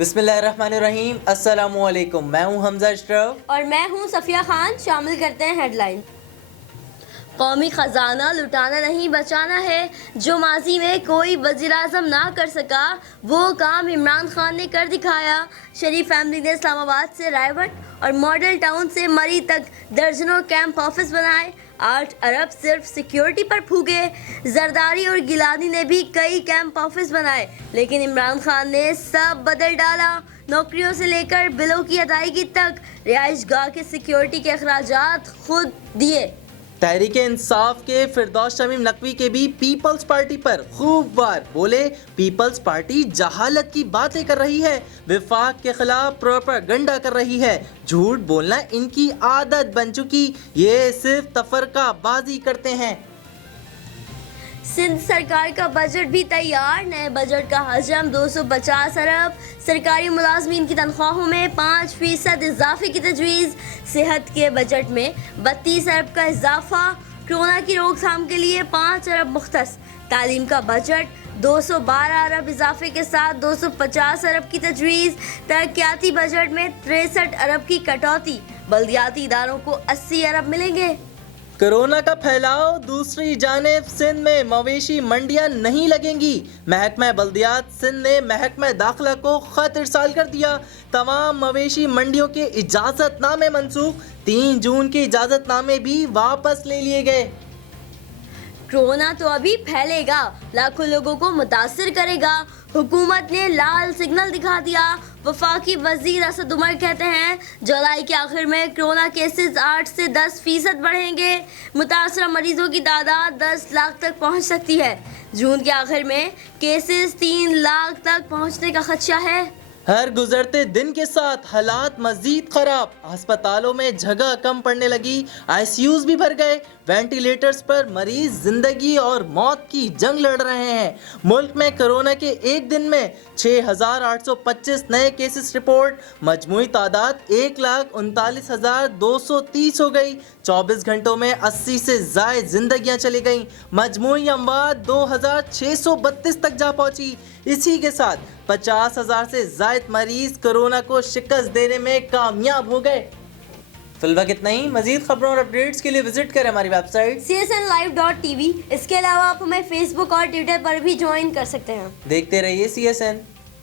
بسم اللہ الرحمن الرحیم، السلام علیکم، میں ہوں حمزہ اشرف اور میں ہوں صفیہ خان۔ شامل کرتے ہیں ہیڈ لائن۔ قومی خزانہ لٹانا نہیں بچانا ہے۔ جو ماضی میں کوئی وزیر اعظم نہ کر سکا وہ کام عمران خان نے کر دکھایا۔ شریف فیملی نے اسلام آباد سے رائے بٹ اور ماڈل ٹاؤن سے مری تک درجنوں کیمپ آفس بنائے۔ 8 ارب صرف سیکیورٹی پر پھونکے۔ زرداری اور گیلانی نے بھی کئی کیمپ آفس بنائے، لیکن عمران خان نے سب بدل ڈالا۔ نوکریوں سے لے کر بلوں کی ادائیگی تک رہائش گاہ کے سیکیورٹی کے اخراجات خود دیے۔ تحریک انصاف کے فردوس شمیم نقوی کے بھی پیپلز پارٹی پر خوب وار، بولے پیپلز پارٹی جہالت کی باتیں کر رہی ہے، وفاق کے خلاف پروپیگنڈا کر رہی ہے، جھوٹ بولنا ان کی عادت بن چکی، یہ صرف تفرقہ بازی کرتے ہیں۔ سندھ سرکار کا بجٹ بھی تیار۔ نئے بجٹ کا حجم 250 ارب۔ سرکاری ملازمین کی تنخواہوں میں 5% اضافے کی تجویز۔ صحت کے بجٹ میں 32 ارب کا اضافہ۔ کورونا کی روک تھام کے لیے 5 ارب مختص۔ تعلیم کا بجٹ 212 ارب اضافے کے ساتھ 250 ارب کی تجویز۔ ترقیاتی بجٹ میں 63 ارب کی کٹوتی۔ بلدیاتی اداروں کو 80 ارب ملیں گے۔ کورونا کا پھیلاؤ، دوسری جانب سندھ میں مویشی منڈیاں نہیں لگیں گی۔ محکمہ بلدیات سندھ نے محکمہ داخلہ کو خط ارسال کر دیا۔ تمام مویشی منڈیوں کے اجازت نامے منسوخ، 3 جون کے اجازت نامے بھی واپس لے لیے گئے۔ کورونا تو ابھی پھیلے گا، لاکھوں لوگوں کو متاثر کرے گا۔ حکومت نے لال سگنل دکھا دیا۔ وفاقی وزیر اسد عمر کہتے ہیں جولائی کے آخر میں کورونا کیسز 8 سے 10% بڑھیں گے۔ متاثرہ مریضوں کی تعداد 10 لاکھ تک پہنچ سکتی ہے۔ جون کے آخر میں کیسز 3 لاکھ تک پہنچنے کا خدشہ ہے۔ ہر گزرتے دن کے ساتھ حالات مزید خراب، ہسپتالوں میں جگہ کم پڑنے لگی، آئی سی یوز بھی بھر گئے، وینٹیلیٹرز پر مریض زندگی اور موت کی جنگ لڑ رہے ہیں۔ ملک میں کورونا کے ایک دن میں 6,825 نئے کیسز رپورٹ، مجموعی تعداد 1,39,230 ہو گئی۔ 24 گھنٹوں میں 80 سے زائد زندگیاں چلی گئیں، مجموعی اموات 2,632 تک جا پہنچی۔ اسی کے ساتھ 50,000 سے زائد مریض کورونا کو شکست دینے میں کامیاب ہو گئے۔ فی الوقت اتنا ہی۔ مزید خبروں اور اپڈیٹس کے لیے وزٹ کریں ہماری ویب سائٹ csnlive.tv۔ اس کے علاوہ آپ ہمیں فیس بک اور ٹویٹر پر بھی جوائن کر سکتے ہیں۔ دیکھتے رہیے CSN۔